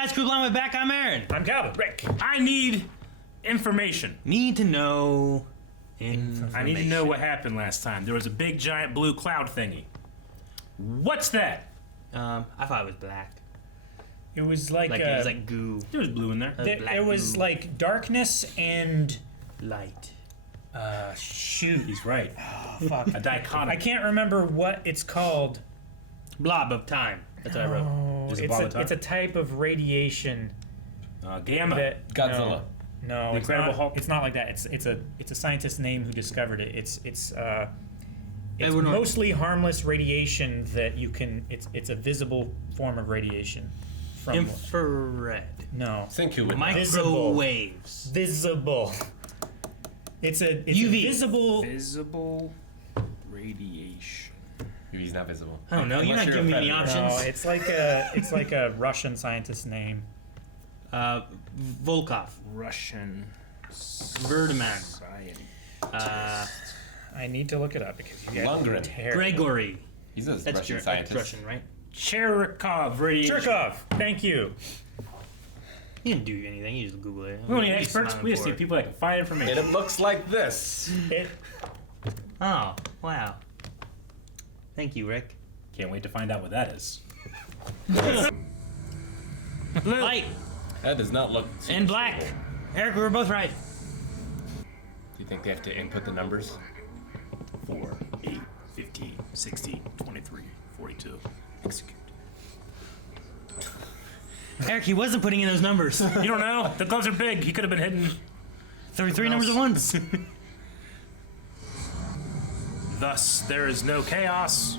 guys, Crew Blind with back. I'm Aaron. I'm Calvin. Rick, I need information. Need to know information. I need to know what happened last time. There was a big giant blue cloud thingy. What's that? I thought it was black. It was like it was like goo. There was blue in there. it was goo. like darkness and Light. shoot. He's right. Oh, fuck. A dichotomy. I can't remember what it's called. Blob of time. That's what I wrote. Oh, Is it blob of time? it's a type of radiation Gamma. that Godzilla. No, The it's Incredible not. Hulk? It's not like that. It's a scientist's name who discovered it. It's Edward Norton. mostly harmless radiation that you can. It's a visible form of radiation. From Infrared. no Think who would Microwaves. visible. It's UV. a visible. Visible radiation. He's not visible. I don't know. You're Unless not giving me any a options. predator. No, it's like a Russian scientist's name. Volkov. Russian Verdeman. science. I need to look it up because you guys Lundgren. are terrible. Gregory. He's a That's Russian That's scientist. Russian, right? Cherikov radiation. Chirkov. Thank you. You didn't do anything. You just Google it. We don't need You experts. smiling We just for need it. people that can find And information. it looks like this. Oh, wow. Thank you, Rick. Can't wait to find out what that is. Light That does not look. and black. Eric, we were both right. Do you think they have to input the numbers? 4, 8, 15, 16, 23, 42. Execute. Eric, he wasn't putting in those numbers. You don't know. The gloves are big. He could have been hitting. 33 numbers at once. Thus, there is no chaos.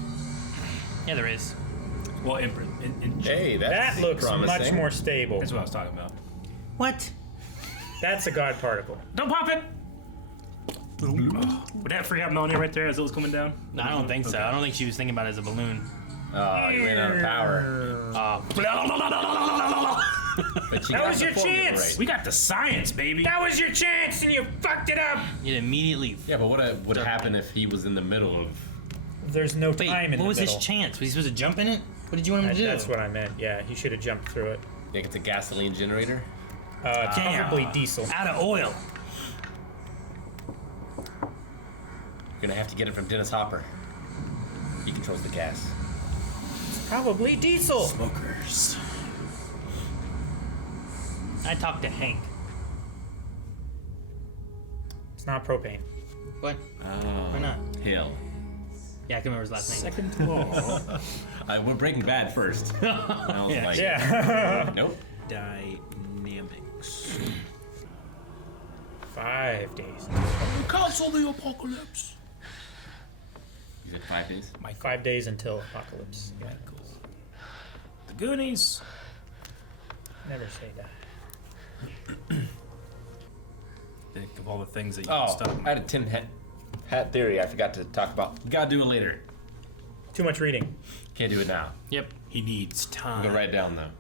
Yeah, there is. Well, Hey, that's That looks promising. much more stable. that's what I was talking about. What? That's a God particle. Don't pop it. Would that free out Melanie right there as it was coming down? No, I don't think so. I don't think she was thinking about it as a balloon. Oh, you ran out of power. But you That got was the your formula chance. right. We got the science, baby. That was your chance, and you fucked it up. It immediately. Yeah, but what would happen if he was in the middle of? There's no Wait, time in what the was middle. his chance? Was he supposed to jump in it? What did you want him to do? That's what I meant. Yeah, he should have jumped through it. Think it's a gasoline generator? Probably diesel. Out of oil. You're gonna have to get it from Dennis Hopper. He controls the gas. Probably diesel. Smokers. I talked to Hank. It's not propane. What? Oh. Why not? Hill. Yeah, I can remember his last name. Second law. We're Breaking Bad first. I was Yeah. like, Yeah. nope. Dynamics. 5 days. Cancel the apocalypse. You said 5 days? 5 days until apocalypse. Yeah. The Goonies. Never say that. Think of all the things that you Oh, can stop. I had a tin hat theory I forgot to talk about. Gotta do it later. Too much reading. Can't do it now. Yep. He needs I'm time. gonna write it down though.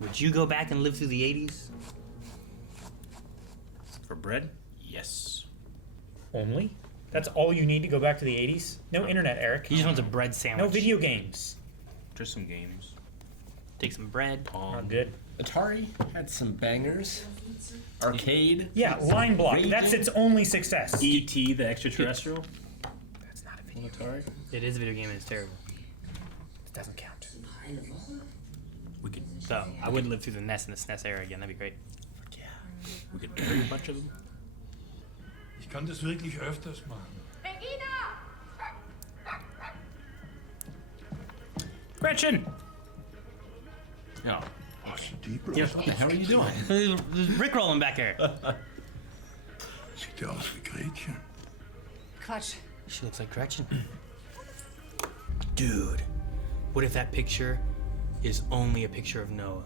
Would you go back and live through the 80s? For bread? Yes. Only? That's all you need to go back to the 80s? No internet, Eric. He just wants a bread sandwich. No video games. Just some games. Take some bread. Not good. Atari had some bangers. Arcade. Yeah, line block. Raging. That's its only success. E.T. the extraterrestrial. That's not a On video. Atari. It is a video game and it's terrible. It doesn't count. We could. So, I would live through the NES and the SNES era again. That'd be great. Yeah. We could bring a bunch of them. Ich kann das wirklich öfters machen. Gretchen. Yeah. Was die bloß Yeah. What the hell are you doing? There's Rick rolling back here. Sieht ja aus wie Gretchen. Quatsch. She looks like Gretchen. Dude, what if that picture is only a picture of Noah?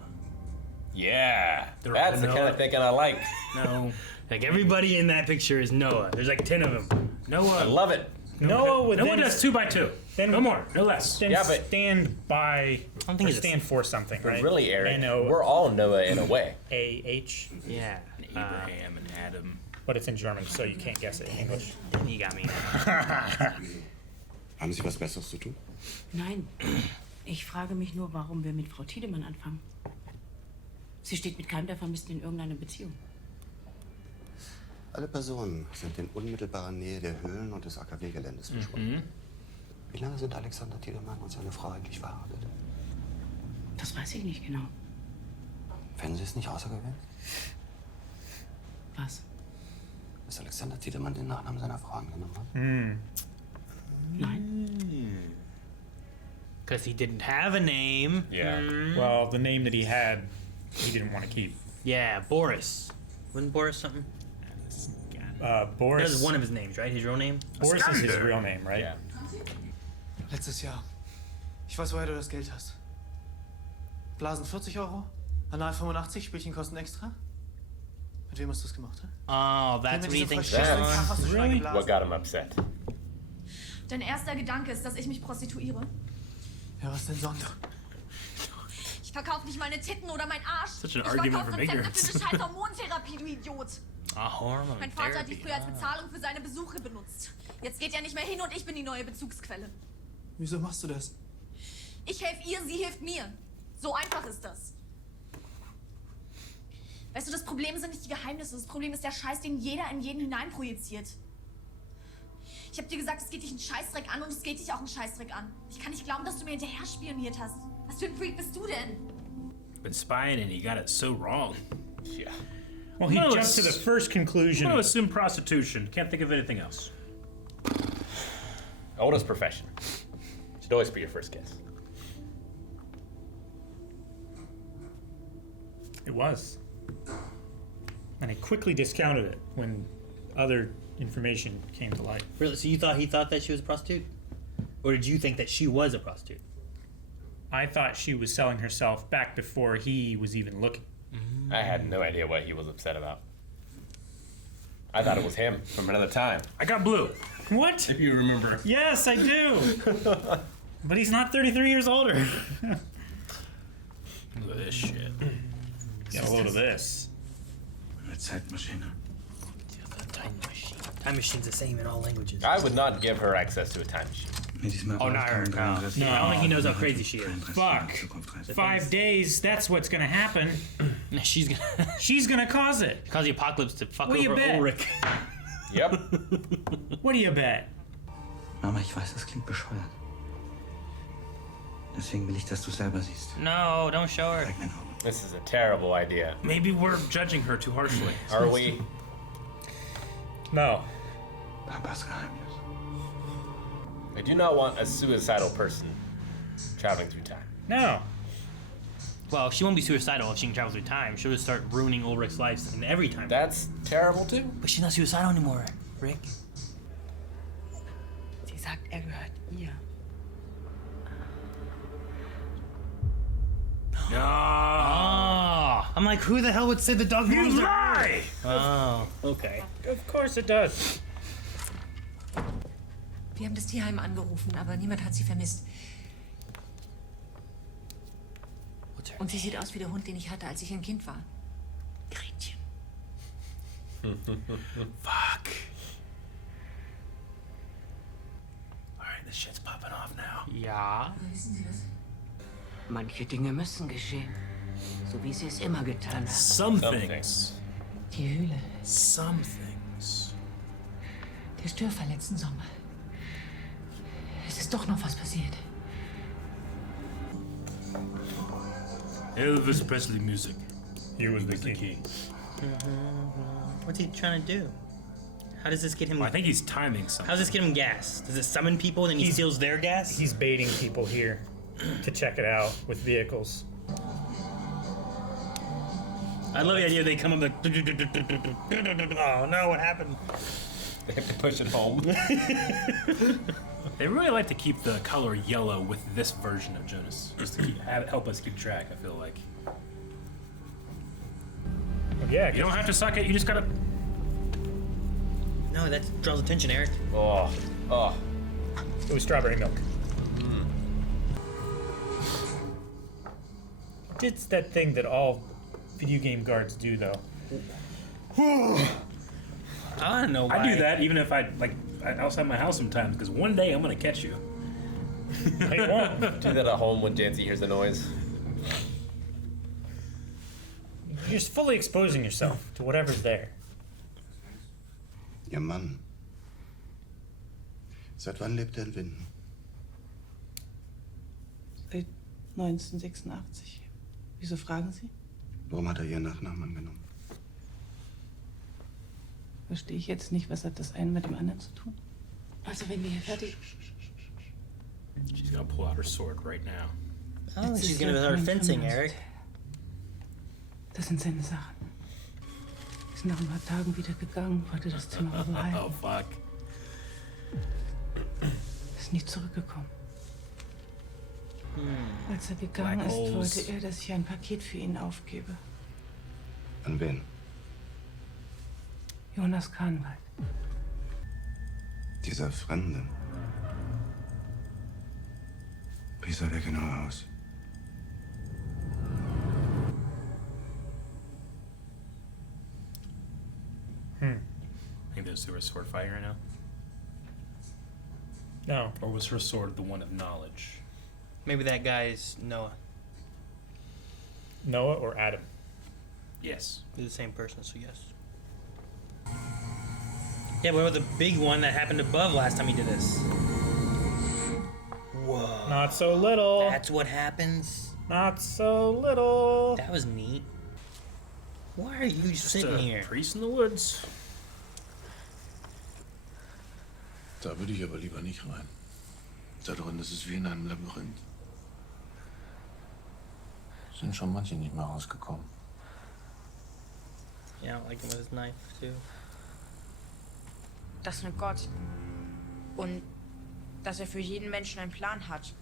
Yeah. They're That's all the kind Noah. of thinking I like. No. Like everybody in that picture is Noah. There's like 10 of them. I Noah. love it. Noah would No one then, does 2x2. then- no more. No less. then Yeah, but- stand by don't think or it's- stand for something, But right? really, Eric, N-O- we're all Noah in a way. A-H, Yeah. Abraham and Adam. but it's in German, so you can't guess it in English. You got me. Haben Sie was Besseres zu tun? Nein. Ich frage mich nur, warum wir mit Frau Tiedemann anfangen. Sie steht mit keinem der Vermissten in irgendeiner Beziehung. Alle Personen sind in unmittelbarer Nähe der Höhlen und des AKW-Geländes verschwunden. Wie lange sind Alexander Tiedemann und seine Frau eigentlich verheiratet? Das weiß ich nicht genau. Fänden Sie es nicht außergewöhnlich, Was? dass Alexander Tiedemann den Nachnamen seiner Frau angenommen hat? Nein. Because he didn't have a name. Yeah. Well, the name that he had, he didn't want to keep. Yeah, Boris. Wasn't Boris something? Boris. That was one of his names, right? His real name? Boris is his real name, right? Yeah. Letztes Jahr. Ich weiß, woher du das Geld hast. Blasen 40 Euro, Anal 85, Spielchen kosten extra. Mit wem hast du es gemacht, hä? Oh, that's what he thinks she's Verschissenen on. Kaff hast du schon Really? eingeblasen. What got him upset? Dein erster Gedanke ist, dass ich mich prostituiere. Ja, was denn sonst? Ich verkaufe nicht meine Titten oder mein Arsch. Such an ich argument verkaufe from Rezepte ignorance. für eine scheiß Hormontherapie, du Idiot. A hormone Mein Vater hat therapy. dich früher als Bezahlung für seine Besuche benutzt. Jetzt geht er nicht mehr hin und ich bin die neue Bezugsquelle. Wieso machst du das? Ich helfe ihr, sie hilft mir. So einfach ist das. Weißt du, das Problem sind nicht die Geheimnisse. Das Problem ist der Scheiß, den jeder in jeden hineinprojiziert. Ich hab dir gesagt, es geht dich einen Scheißdreck an und es geht dich auch einen Scheißdreck an. Ich kann nicht glauben, dass du mir hinterher spioniert hast. Was für ein Freak bist du denn? Been spying and he got it so wrong. Yeah. Well, he No, jumped to the it's- first conclusion. I'm gonna assume prostitution. Can't think of anything else. Oldest profession. Should always be your first guess. It was. And I quickly discounted it when other information came to light. Really? So he thought that she was a prostitute? Or did you think that she was a prostitute? I thought she was selling herself back before he was even looking. I had no idea what he was upset about. I thought it was him from another time. I got blue. What? If you remember. Yes, I do. But he's not 33 years older. Look at this shit. Get a load of this. Eine Zeitmaschine. Time machine. Time machine's the same in all languages. I would not give her access to a time machine. Oh, not her. No. I don't think he knows how crazy she is. Fuck. 5 days, that's what's gonna happen. She's gonna She's gonna cause it. cause the apocalypse to fuck What do you over bet? Ulrich. Yep. What do you bet? Mama, ich weiß, das klingt bescheuert. Deswegen will ich, dass du selber siehst. No, don't show her. Zeig mein Auge. This is a terrible idea. Maybe we're judging her too harshly. Are we? No. Papas Geheimnis. I do not want a suicidal person traveling through time. No. Well, she won't be suicidal if she can travel through time. She'll just start ruining Ulrich's life in every time. That's terrible too. But she's not suicidal anymore, Rick. Sie sagt, er gehört ihr. Oh, I'm like, who the hell would say the dog belongs to her? Oh, okay. Of course it does. Wir haben das Tierheim angerufen, aber niemand hat sie vermisst. What's her Und sie sieht aus wie der Hund, den ich hatte, als ich ein Kind war. Gretchen. Fuck. Alright, this shit's popping off now. Ja. Wissen Sie das? Manche Dinge müssen geschehen. So wie sie es immer getan haben. Some Some things. Die Höhle. Some things. Der Störfall letzten Sommer. Es ist doch noch was passiert. Elvis Presley music. He was the Who's the key. key? What's he trying to do? How does this get him? Well, I think he's timing something. How does this get him gas? Does it summon people and then he He's- steals their gas? He's baiting people here to check it out with vehicles. I love the idea they come up like, oh no, what happened? They have to push it home. They really like to keep the color yellow with this version of Jonas, just to help us keep track. I feel like Oh, yeah, you don't have to suck it. You just gotta. No, that draws attention, Eric. Oh, oh. it was strawberry milk. It's that thing that all video game guards do, though. I don't know why. I do that even if I outside my house sometimes because one day I'm gonna catch you. It won't. Do that at home when Jancy hears the noise. You're just fully exposing yourself to whatever's there. Ihr Mann. Seit wann lebt er in Winden? Seit 1986. Wieso fragen Sie? Warum hat er Ihren Nachnamen angenommen? Verstehe ich jetzt nicht, was hat das eine mit dem anderen zu tun? Also, wenn wir hier fertig... She's gonna pull out her sword right now. Oh, she's gonna start fencing, Eric. Das sind seine Sachen. Ist nach ein paar Tagen wieder gegangen, wollte das Zimmer aber behalten. Oh, fuck. Ist nicht zurückgekommen. Als er gegangen Black ist, holes. wollte er, dass ich ein Paket für ihn aufgebe. An wen? Jonas Kahnwald. Dieser Fremde. Wie sah der genau aus? I think those two are sword fighting right now. No. Or was her sword the one of knowledge? Maybe that guy's Noah. Noah or Adam? Yes. They're the same person, so yes. Yeah, but what about the big one that happened above last time he did this? Whoa. Not so little. That's what happens? Not so little. That was neat. Why are you Just sitting a here? priest in the woods. Da würde ich aber lieber nicht rein. Da drin ist es wie in einem Labyrinth. Sind schon manche nicht mehr rausgekommen. Yeah, I don't like him with his knife, too. Das ist ein Gott. Und dass er für jeden Menschen einen Plan hat.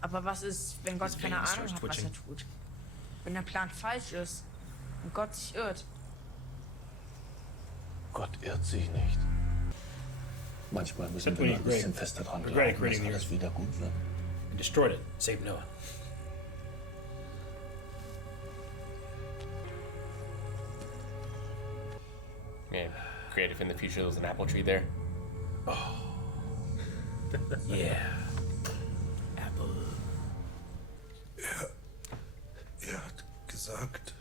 Aber was ist, wenn Gott His keine veins Ahnung starts hat, was er tut? Wenn der Plan falsch ist und Gott sich irrt. Gott irrt sich nicht. Manchmal müssen Except wir when noch ein he bisschen created- fester dran regretted glauben, dass creating the alles earth. wieder gut wird. And destroyed it. Saved Noah. Yeah, creative in the future, there was an apple tree there. Yeah. Er hat gesagt,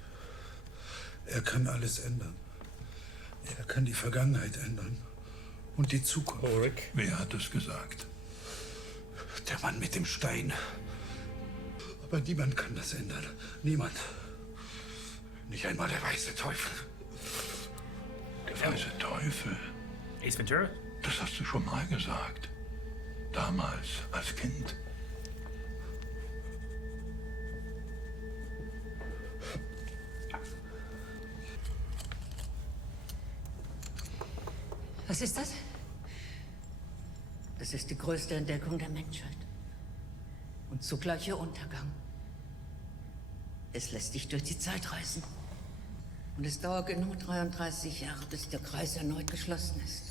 er kann alles ändern. Er kann die Vergangenheit ändern und die Zukunft. Ulrich. Wer hat es gesagt? Der Mann mit dem Stein. Aber niemand kann das ändern. Niemand. Nicht einmal der weiße Teufel. Der weiße Teufel. Ace Ventura? Das hast du schon mal gesagt. Damals, als Kind. Was ist das? Das ist die größte Entdeckung der Menschheit. Und zugleich ihr Untergang. Es lässt dich durch die Zeit reisen. Und es dauert genau 33 Jahre, bis der Kreis erneut geschlossen ist.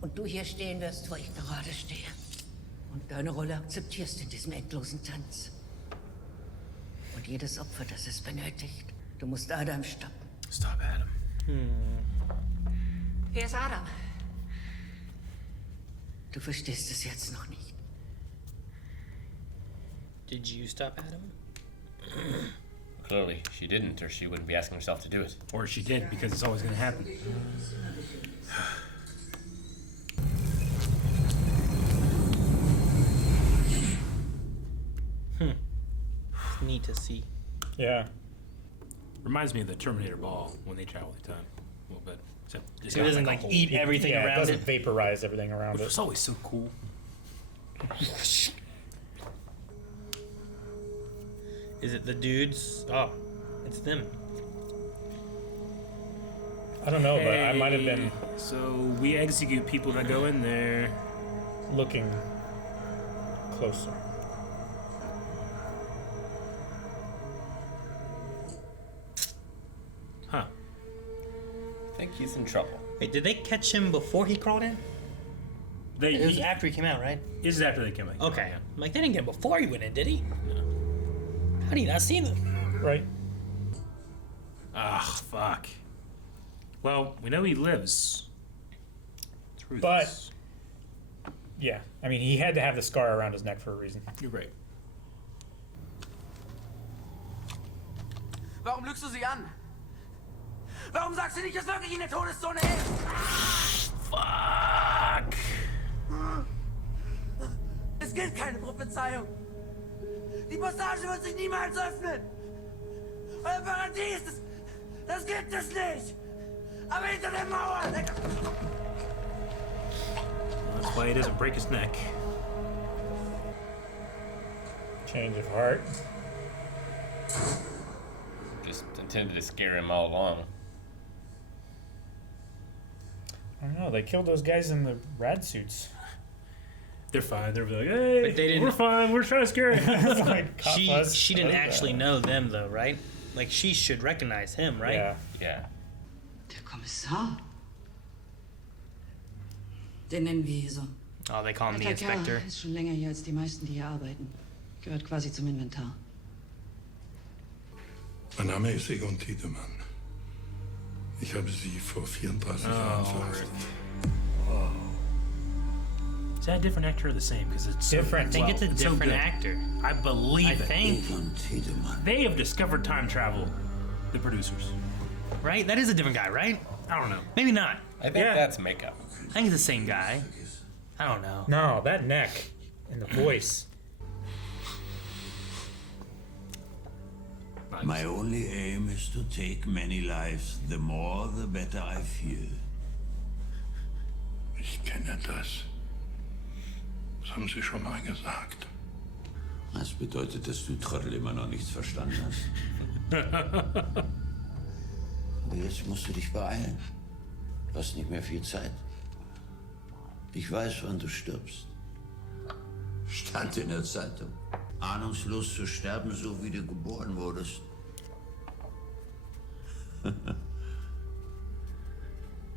Und du hier stehen wirst, wo ich gerade stehe. Und deine Rolle akzeptierst in diesem endlosen Tanz. Und jedes Opfer, das es benötigt. Du musst Adam stoppen. Stop Adam. Wer ist Adam? Du verstehst es jetzt noch nicht. Did you stop Adam? Clearly, she didn't, or she wouldn't be asking herself to do it. Or she did, because it's always gonna happen. Neat to see. Yeah. Reminds me of the Terminator ball when they travel through time. A little bit. Except it's So it got doesn't a like hole. eat everything Yeah, it around doesn't it. vaporize everything around Which it. was always so cool. Is it the dudes? Oh, it's them. I don't know, but I might have been So we execute people that go in there. looking closer. Huh. I think he's in trouble. Wait, did they catch him before he crawled in? It was after he came out, right? This is after they came out. Okay. Yeah. I'm like, they didn't get him before he went in, did he? How do you not see them? Right? Ah, fuck. Well, we know he lives. Through But- this. Yeah. I mean, he had to have the scar around his neck for a reason. You're right. Warum lügst du sie an? Warum sagst du nicht, dass wirklich in der Todeszone ist? Fuck. Es gilt keine Prophezeiung. Die Passage wird sich niemals öffnen. Euer Paradies, das gibt es nicht. Aber hinter der Mauer... That's why he doesn't break his neck. Change of heart. Just intended to scare him all along. I don't know. They killed those guys in the rad suits. They're fine. They're like, hey, But they didn't- we're fine. We're trying to scare you. Like, cop She us. she didn't actually know them though, right? Like she should recognize him, right? Yeah. Yeah. Der Kommissar? Den nennen wir hier so. Oh, they call him the Alter Kerl, inspector. ist schon länger hier als die meisten, die hier arbeiten. Gehört quasi zum Inventar. Mein Name ist Egon Tiedemann. Ich habe Sie vor 34 Jahren verhaftet. Is that a different actor or the same? Because it's Different. I think it's a so different good. actor. I believe I it. think, Egon Tiedemann. They have discovered time travel. The producers. right? That is a different guy, right? I don't know. Maybe not. I think Yeah. that's makeup. I think it's the same guy. I don't know. No, that neck and the voice. My only aim is to take many lives. The more, the better I feel. Ich kenne das. Das haben Sie schon mal gesagt. Das bedeutet, dass du Trottel immer noch nichts verstanden hast. Aber jetzt musst du dich beeilen. Du hast nicht mehr viel Zeit. Ich weiß, wann du stirbst. Stand in der Zeitung. Ahnungslos zu sterben, so wie du geboren wurdest.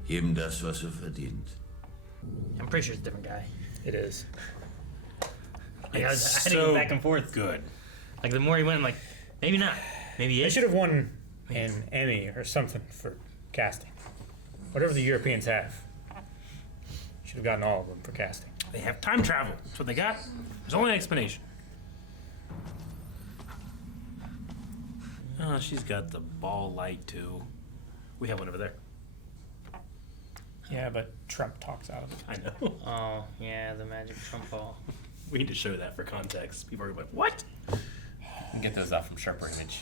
Jedem das, was er verdient. I'm pretty sure it's a different guy. It is. Like, I had to so go back and forth. Good. Like the more he went, I'm like, maybe not. Maybe he They is. should have won an Emmy or something for casting. Whatever the Europeans have. Should have gotten all of them for casting. They have time travel. That's what they got. There's only an explanation. Oh, she's got the ball light too. We have one over there. Yeah, but Trump talks out of it. I know. Oh, yeah, the magic Trump ball. We need to show that for context. People are like, what? You can get those off from Sharper Image.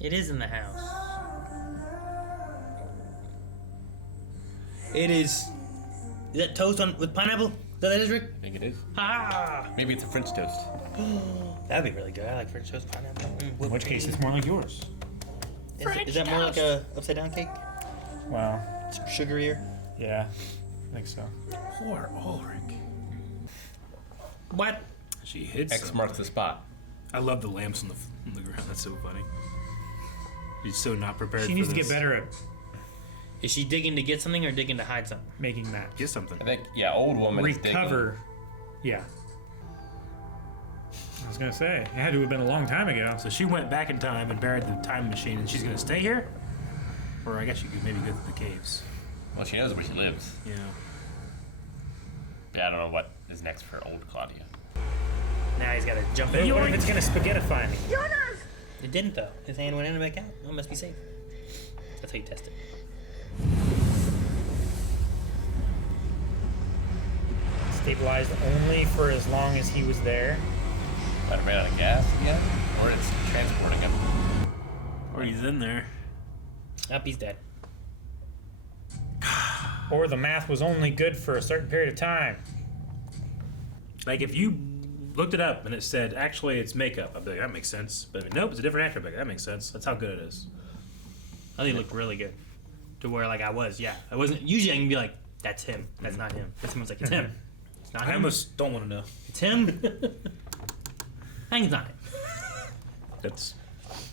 It is in the house. It is. Is that toast on with pineapple? Is that it is, Rick? I think it is. Ah! Maybe it's a French toast. That'd be really good. I like French toast pineapple. In which case, it's more like yours. Is that more like a upside down cake? Wow. It's sugarier. Yeah, I think so. Poor Ulrich. What? She hits X him. marks the spot. I love the lamps on the ground. That's so funny. She's so not prepared. She needs for to this. get better at Is she digging to get something or digging to hide something? making that. Get something. I think, yeah, old woman is digging. Recover. Yeah. I was gonna say, it had to have been a long time ago. So she went back in time and buried the time machine, and she's gonna stay here? Or I guess you could maybe go to the caves. Well, she knows where she lives. Yeah. Yeah, I don't know what is next for old Claudia. Now he's got to jump But in. what if it's gonna spaghettify me? It didn't though. His hand went in and back out. Well, it must be safe. That's how you test it. Stabilized only for as long as he was there. Might have ran out of gas again, or it's transporting him. Or he's in there. Up, he's dead. Or the math was only good for a certain period of time. Like if you looked it up and it said actually it's makeup, I'd be like, that makes sense. But nope, it's a different actor. I'd be like, that makes sense. That's how good it is. I think it looked really good. To where like I was, yeah. I wasn't usually I can be like, that's him. That's not him. But someone's like, it's him. It's not him. I almost don't want to know. It's him. I think it's not him. That's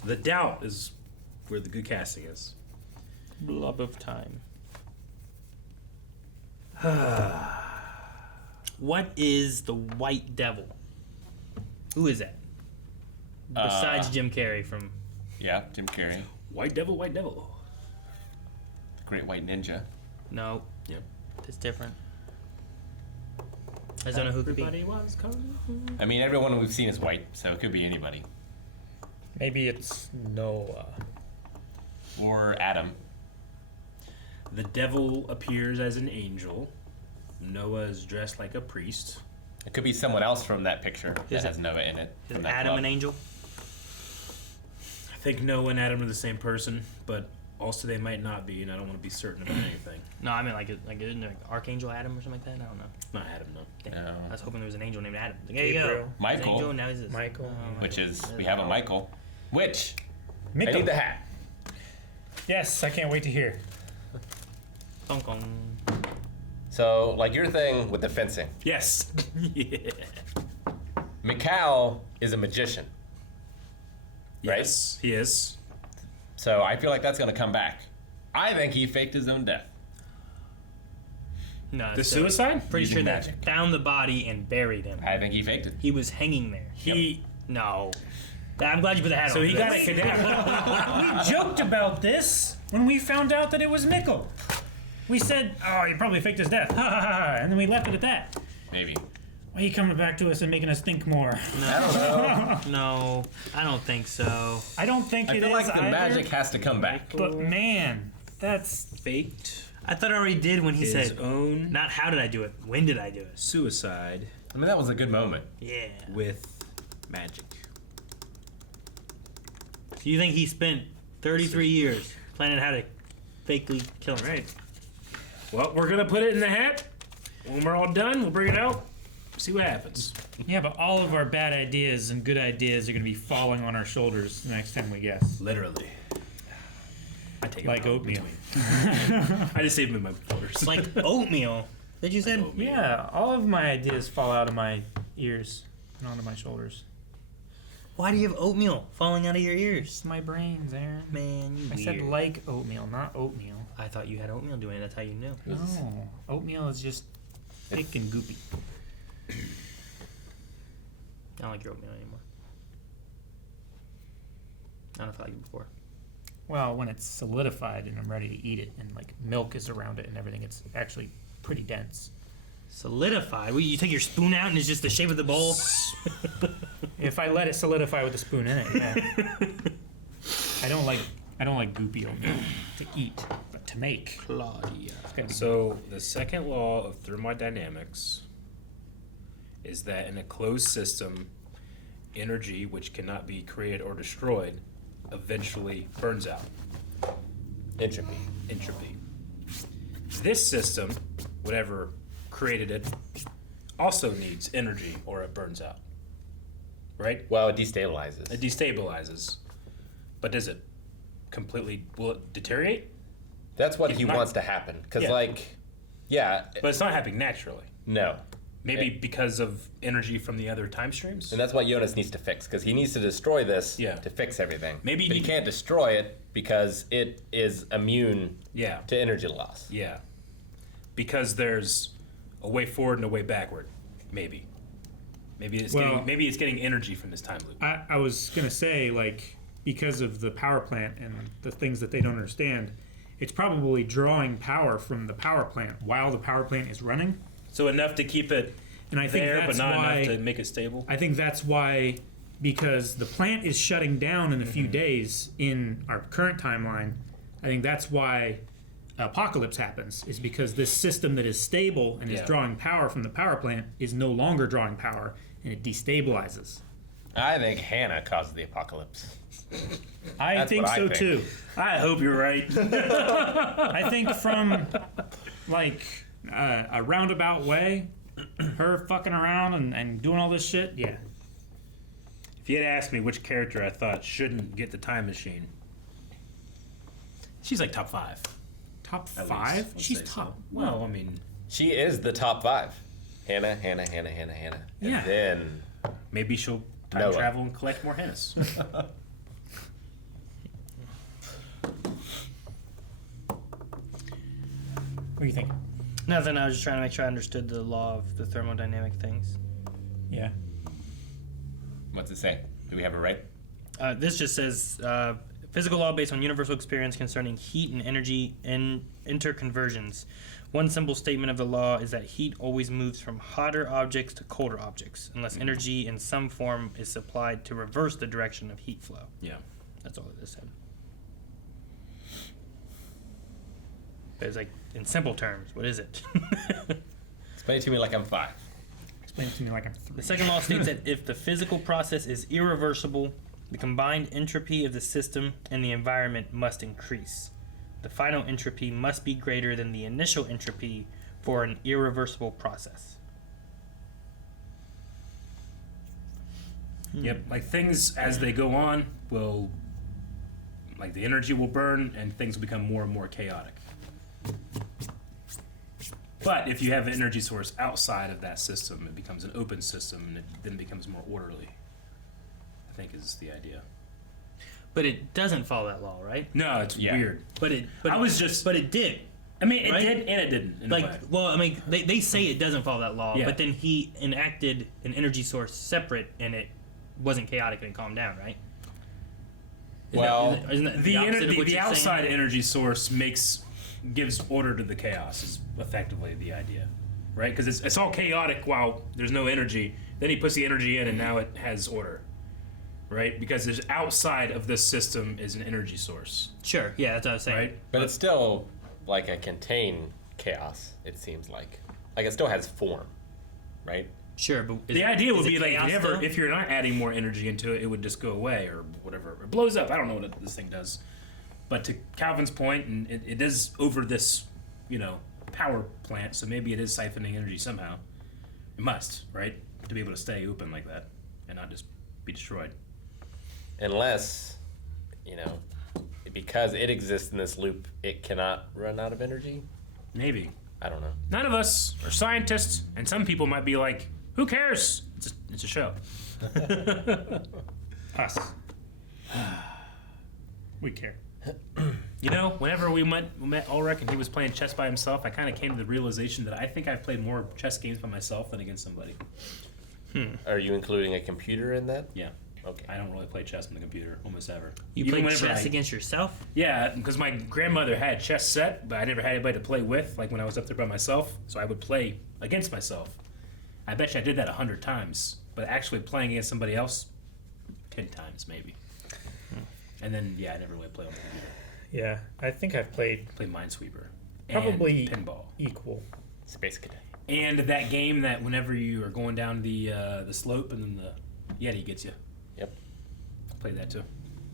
the doubt is where the good casting is. Blob of time. What is the White Devil? Who is that? Besides Jim Carrey from... Yeah, Jim Carrey. White Devil, White Devil. The Great White Ninja. No. Yep. It's different. I just don't know who it could be. Everybody was coming. I mean, everyone we've seen is white, so it could be anybody. Maybe it's Noah. Or Adam. The devil appears as an angel. Noah is dressed like a priest. It could be someone else from that picture that has Noah in it. Is from that Adam club. an angel? I think Noah and Adam are the same person, but also they might not be, and I don't want to be certain about anything. No, I mean isn't there Archangel Adam or something like that? I don't know. Not Adam, no. Damn. I was hoping there was an angel named Adam. Like, there you go. Gabriel. Michael. Angel, now he's this. Michael. Which is, we have a Michael. Which? Michael. I need the hat. Yes, I can't wait to hear. Dong dong. So, like your thing with the fencing. Yes. Yeah. Mikhail is a magician. Right? Yes, he is. So I feel like that's going to come back. I think he faked his own death. No, The suicide? Pretty Using sure magic. they found the body and buried him. I think he faked it. He was hanging there. No. I'm glad you put the hat on. So he for got this. it cadaver. We joked about this when we found out that it was Mikkel. We said, oh, he probably faked his death. Ha ha ha ha. And then we left it at that. Maybe. Why are you coming back to us and making us think more? I don't know. No, I don't think so. I don't think I it feel is like the either, magic has to come back. But man, that's Faked I thought I already did when he his said, own not how did I do it, when did I do it? suicide I mean, that was a good moment. Yeah. with magic. Do you think he spent 33 years planning how to fakely kill him? Right. Well, we're gonna put it in the hat. When we're all done, we'll bring it out. See what happens. yeah. But all of our bad ideas and good ideas are going to be falling on our shoulders the next time we guess. Literally. I take it Like all oatmeal. I just save them in my folders. Like oatmeal. Did you say? Yeah, all of my ideas fall out of my ears and onto my shoulders. Why do you have oatmeal falling out of your ears? It's my brains, Aaron. Man, you I said weird. like oatmeal, not oatmeal. I thought you had oatmeal doing it. That's how you knew. No, oatmeal is just thick and goopy. I don't like your oatmeal anymore. I don't know if I liked it before. Well, when it's solidified and I'm ready to eat it, and like milk is around it and everything, it's actually pretty dense. Solidified? Well, you take your spoon out and it's just the shape of the bowl? If I let it solidify with a spoon in it, yeah. I don't like goopy oatmeal to eat, but to make. Claudia. It's gotta be So the second law of thermodynamics is that in a closed system, energy which cannot be created or destroyed eventually burns out. Entropy. Entropy. This system, whatever created it, also needs energy or it burns out. Right? Well, it destabilizes. It destabilizes. But does it completely, will it deteriorate? That's what If he not- wants to happen. Because, Yeah. like, yeah. But it's not happening naturally. No. Maybe because of energy from the other time streams? And that's what Jonas needs to fix, because he needs to destroy this to fix everything. Maybe but he can't destroy it because it is immune Yeah. to energy loss. Yeah. Because there's a way forward and a way backward. Maybe. Maybe it's getting energy from this time loop. I was gonna say, like, because of the power plant and the things that they don't understand, it's probably drawing power from the power plant while the power plant is running. So enough to keep it and I think there, that's but not why, enough to make it stable? I think that's why, because the plant is shutting down in a few days in our current timeline, I think that's why apocalypse happens, is because this system that is stable and is Yeah. drawing power from the power plant is no longer drawing power, and it destabilizes. I think Hannah caused the apocalypse. I That's think what I so think. too. I hope you're right. I think from like a roundabout way, her fucking around and doing all this shit, yeah. If you had asked me which character I thought shouldn't get the time machine, she's like top 5. Top At 5? least, let's She's say so. top. Well, I mean, She is the top 5. Hannah. And Yeah. then maybe she'll time Noah. travel and collect more Hannahs. What do you think? Nothing. I was just trying to make sure I understood the law of the thermodynamic things. Yeah. What's it say? Do we have it right? This just says Physical law based on universal experience concerning heat and energy and interconversions. One simple statement of the law is that heat always moves from hotter objects to colder objects, unless energy in some form is supplied to reverse the direction of heat flow. Yeah. That's all it said. But it's like, in simple terms, what is it? Explain it to me like I'm 5. Explain it to me like I'm 3. The second law states that if the physical process is irreversible, the combined entropy of the system and the environment must increase. The final entropy must be greater than the initial entropy for an irreversible process. Yep, like things as they go on will, like the energy will burn and things will become more and more chaotic. But if you have an energy source outside of that system, it becomes an open system and it then becomes more orderly, I think is the idea. But it doesn't follow that law, right? No, it's weird. But it did. I mean, it right? did and it didn't. In a way. Well, I mean, they say it doesn't follow that law, Yeah. but then he enacted an energy source separate, and it wasn't chaotic and it calmed down, right? Isn't that the opposite of what the you're outside saying? energy source gives order to the chaos. Is effectively the idea, right? Because it's all chaotic while there's no energy. Then he puts the energy in, and now it has order, right? Because there's outside of this system is an energy source. Sure. Yeah, that's what I was saying. Right? But it's still like a contained chaos, it seems like. Like it still has form, right? Sure, but The idea would be like if you're not adding more energy into it, it would just go away or whatever. It blows up. I don't know what this thing does. But to Calvin's point, and it is over this, power plant, so maybe it is siphoning energy somehow. It must, right? To be able to stay open like that and not just be destroyed. Unless, because it exists in this loop, it cannot run out of energy? Maybe. I don't know. None of us are scientists, and some people might be like, who cares? It's a show. Us. We care. Whenever we met Ulrich and he was playing chess by himself, I kind of came to the realization that I think I've played more chess games by myself than against somebody. Are you including a computer in that? Yeah. Okay. I don't really play chess on the computer, almost ever. You play chess against yourself? Yeah, because my grandmother had chess set, but I never had anybody to play with, like when I was up there by myself, so I would play against myself. I bet you I did that 100 times, but actually playing against somebody else, 10 times maybe. And then, I never really played on the computer. Yeah, I think I've played Minesweeper. probably and pinball. Equal. Space Cadet. And that game that whenever you are going down the slope and then the Yeti gets you. Yep. Played that too.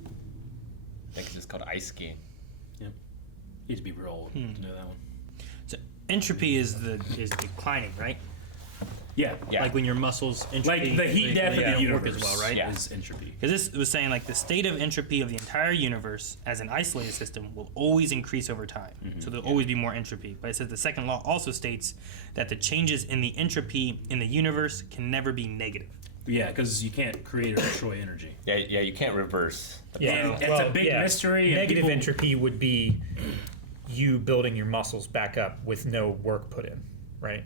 I think it's just called Ice Ski. Yep. You have to be real old to know that one. So entropy is declining, right? Yeah. Like when your muscles entropy, Like the heat death of the work universe as well, right? is entropy. Because this was saying like the state of entropy of the entire universe as an isolated system will always increase over time. So there'll always be more entropy. But it says the second law also states that the changes in the entropy in the universe can never be negative. Yeah, because you can't create or destroy energy. Yeah, you can't reverse. And it's a big mystery. And Negative people, entropy would be you building your muscles back up with no work put in, right?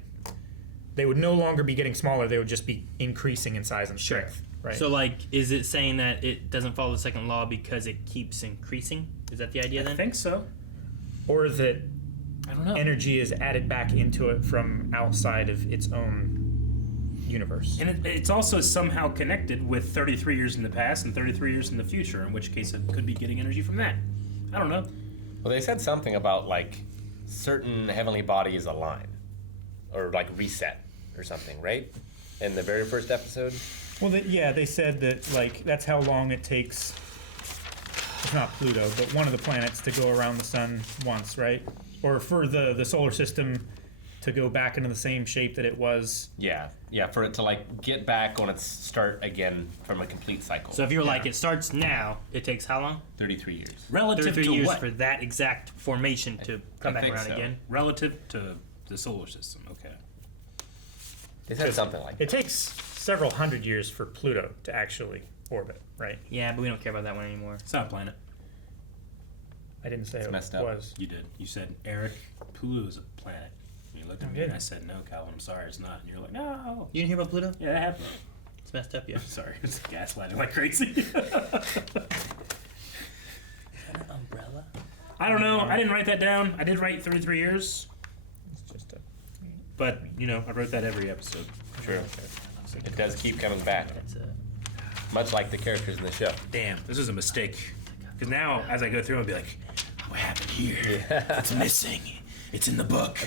They would no longer be getting smaller. They would just be increasing in size and strength, right? So like, is it saying that it doesn't follow the second law because it keeps increasing? Is that the idea then? I think so. Or that I don't know. energy is added back into it from outside of its own universe. And it's also somehow connected with 33 years in the past and 33 years in the future, in which case it could be getting energy from that. I don't know. Well, they said something about like certain heavenly bodies align or like reset or something, right? In the very first episode. Well, they said that like that's how long it takes. It's not Pluto, but one of the planets to go around the sun once, right? Or for the solar system to go back into the same shape that it was. Yeah, for it to like get back on its start again from a complete cycle. So if you're like, it starts now, it takes how long? 33 years. Relative 33 to years what? for that exact formation to come back think around so. again. Relative to the solar system, okay. They said something like that. It takes several hundred years for Pluto to actually orbit, right? Yeah, but we don't care about that one anymore. It's not a planet. I didn't say It's it messed up. was. You did. You said, Eric, Pluto is a planet. And you looked at I me and didn't. I said, no, Calvin, I'm sorry, it's not. And you're like, no. You didn't hear about Pluto? Yeah, that happened. It's messed up, yeah. Sorry, it's gaslighting like crazy. I don't know. I didn't write that down. I did write 33 years. It's just a. But, you know, I wrote that every episode. True. It does keep coming back. Much like the characters in the show. Damn, this is a mistake. Because now, as I go through, I'll be like, what happened here? Yeah. It's missing. It's in the book.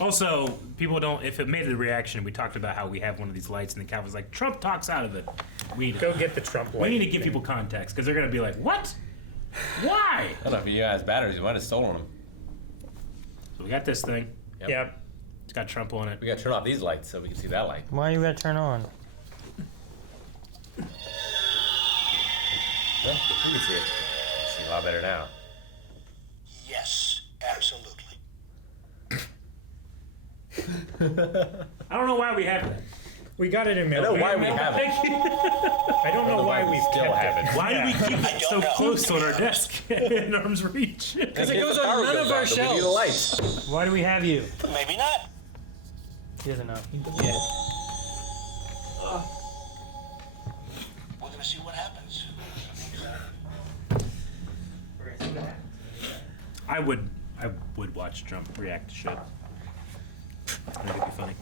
Also, people don't. If it made a reaction, we talked about how we have one of these lights, and the Calvin's like, Trump talks out of it. We Go get the Trump light. We need to give people context because they're gonna be like, what? Why? I don't know if you guys batteries, you might have stolen them. So we got this thing. Yep. It's got Trump on it. We got to turn off these lights so we can see that light. Why you gotta turn on? Well, you can see it. See a lot better now. Yes, absolutely. I don't know why we have it. We got it in I know why we have it. I don't know why we still kept have it. Why do we keep it so close on our desk in arm's reach? Because it goes on none of our shelves. We need a light. Why do we have you? Maybe not. He doesn't know. Yeah. We're gonna see what happens. I would watch Trump react to shit. I think it'd be funny.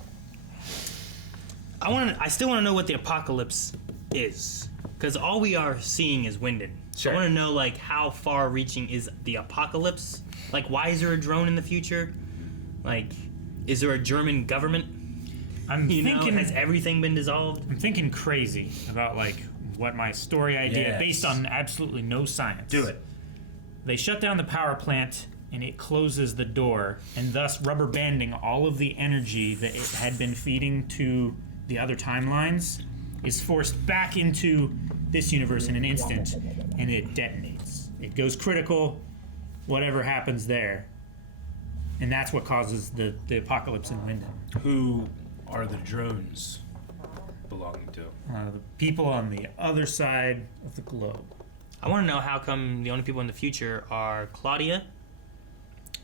I still want to know what the apocalypse is, because all we are seeing is Winden. Sure. I want to know like how far-reaching is the apocalypse? Like, why is there a drone in the future? Like, is there a German government? I'm thinking. Has everything been dissolved? I'm thinking crazy about like what my story idea Yes. based on absolutely no science. Do it. They shut down the power plant and it closes the door, and thus rubber banding all of the energy that it had been feeding to the other timelines is forced back into this universe in an instant, and it detonates. It goes critical, whatever happens there. And that's what causes the apocalypse in Winden. Who are the drones belonging to? The people on the other side of the globe. I want to know how come the only people in the future are Claudia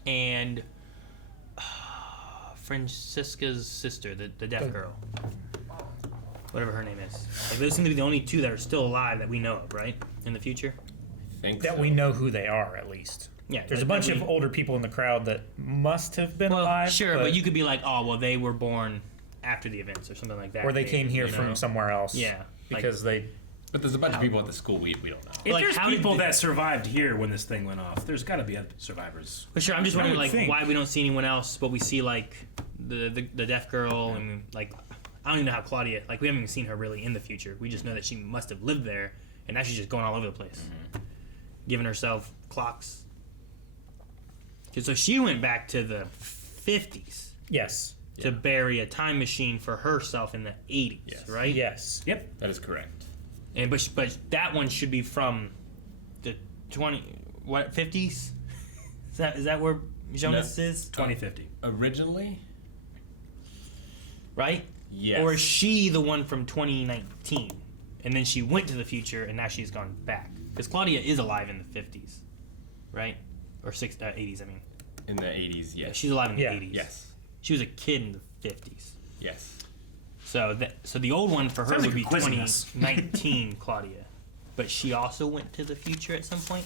and Francisca's sister, the deaf girl. Whatever her name is. Like, those seem to be the only two that are still alive that we know of, right? In the future? That we know who they are, at least. Yeah. There's a bunch of older people in the crowd that must have been alive. Sure, but you could be like, oh, well, they were born after the events or something like that. Or they came here you from know? somewhere else. Yeah. Because they... But there's a bunch of people at the school we don't know. If Like, there's how did people the- that survived here when this thing went off, there's got to be other survivors. But sure, I'm just I wondering, would like, think. why we don't see anyone else, but we see, like, the deaf girl, and, like, I don't even know how Claudia, like, we haven't even seen her really in the future. We just know that she must have lived there, and now she's just going all over the place. Giving herself clocks. 'Cause so she went back to the 50s. Yes. To bury a time machine for herself in the 80s, right? Yes. Yep. That is correct. And but that one should be from the 50s? Is that where Jonas is? 2050. Originally? Right? Yes. Or is she the one from 2019? And then she went to the future and now she's gone back. Because Claudia is alive in the 50s, right? Or 80s, I mean. In the 80s, yes. She's alive in the 80s. Yes. She was a kid in the 50s. Yes. So the old one for her Sounds would like be you're quizzing us. 2019 Claudia. But she also went to the future at some point?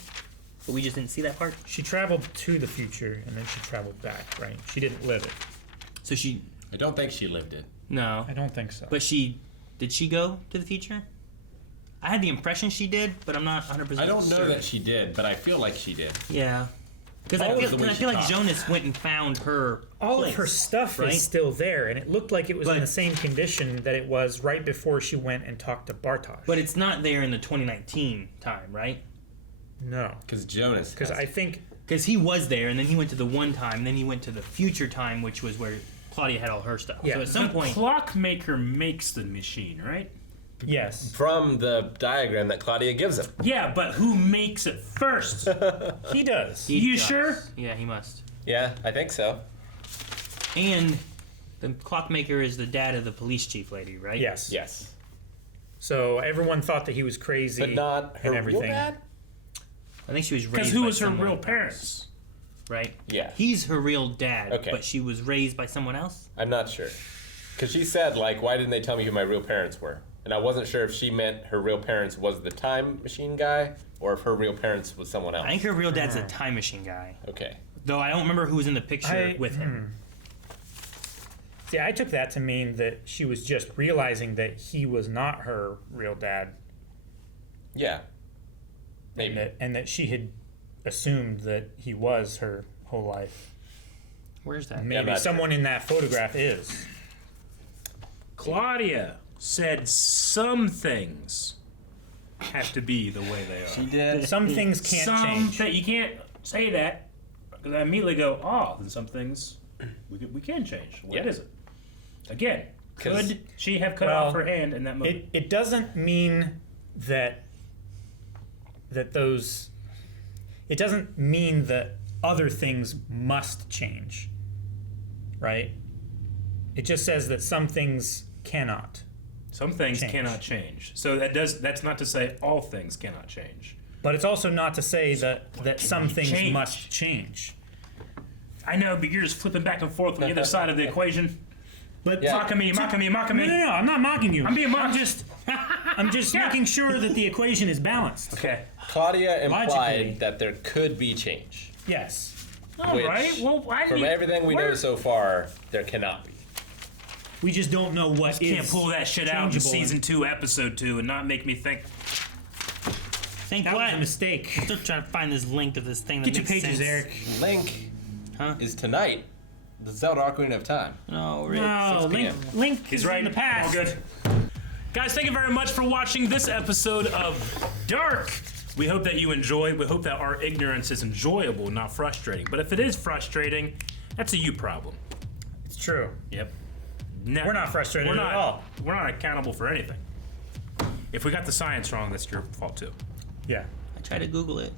But we just didn't see that part? She traveled to the future, and then she traveled back, right? She didn't live it. So she... I don't think she lived it. No. I don't think so. But did she go to the future? I had the impression she did, but I'm not 100% I don't know certain. that she did, but I feel like she did. Yeah. Because I feel like Jonas went and found her All place, of her stuff right? is still there, and it looked like it was in the same condition that it was right before she went and talked to Bartosz. But it's not there in the 2019 time, right? No. Because Jonas. Because I think... Because he was there, and then he went to the one time, and then he went to the future time, which was where Claudia had all her stuff. Yeah. So at some The point... clockmaker makes the machine, right? Yes. From the diagram that Claudia gives him. Yeah, but who makes it first? He does. You sure? Yeah, he must. Yeah, I think so. And the clockmaker is the dad of the police chief lady, right? Yes. Yes. So everyone thought that he was crazy. But not her and everything. real dad? I think she was raised Because who by was her someone real else, parents? right? Yeah. He's her real dad, Okay. but she was raised by someone else? I'm not sure. Because she said, like, why didn't they tell me who my real parents were? And I wasn't sure if she meant her real parents was the time machine guy, or if her real parents was someone else. I think her real dad's a time machine guy. Okay. Though I don't remember who was in the picture with him. See, I took that to mean that she was just realizing that he was not her real dad. Yeah. Maybe. And that she had assumed that he was her whole life. Where's that? Maybe someone in that photograph is. Claudia said some things have to be the way they are. She did. Some things can't change. You can't say that, because I immediately go, oh, then some things we can change. What is it? Again, could she have cut off her hand in that moment? It doesn't mean that those... It doesn't mean that other things must change, right? It just says that some things cannot. Some things cannot change. So that's not to say all things cannot change. But it's also not to say that some things must change. I know, but you're just flipping back and forth on the other side of the equation. But mocking me. No, I'm not mocking you. I'm being mocked. I'm just making sure that the equation is balanced. Okay. Claudia implied Logically. that there could be change. Yes. All right. Well, from everything we know so far, there cannot be. We just don't know what is can't pull that shit out in changeable season 2, episode 2, and not make me think. Think that what? was a mistake. I'm still trying to find this link to this thing that Get your makes pages, sense. Eric. Link is tonight. The Zelda Ocarina of Time. No, Rick. No, 6 p.m. Link He's is right. in the past. All good. Guys, thank you very much for watching this episode of Dark. We hope that you enjoy. We hope that our ignorance is enjoyable, not frustrating. But if it is frustrating, that's a you problem. It's true. Yep. We're not frustrated at all. We're not accountable for anything. If we got the science wrong, that's your fault too. Yeah. I tried to Google it.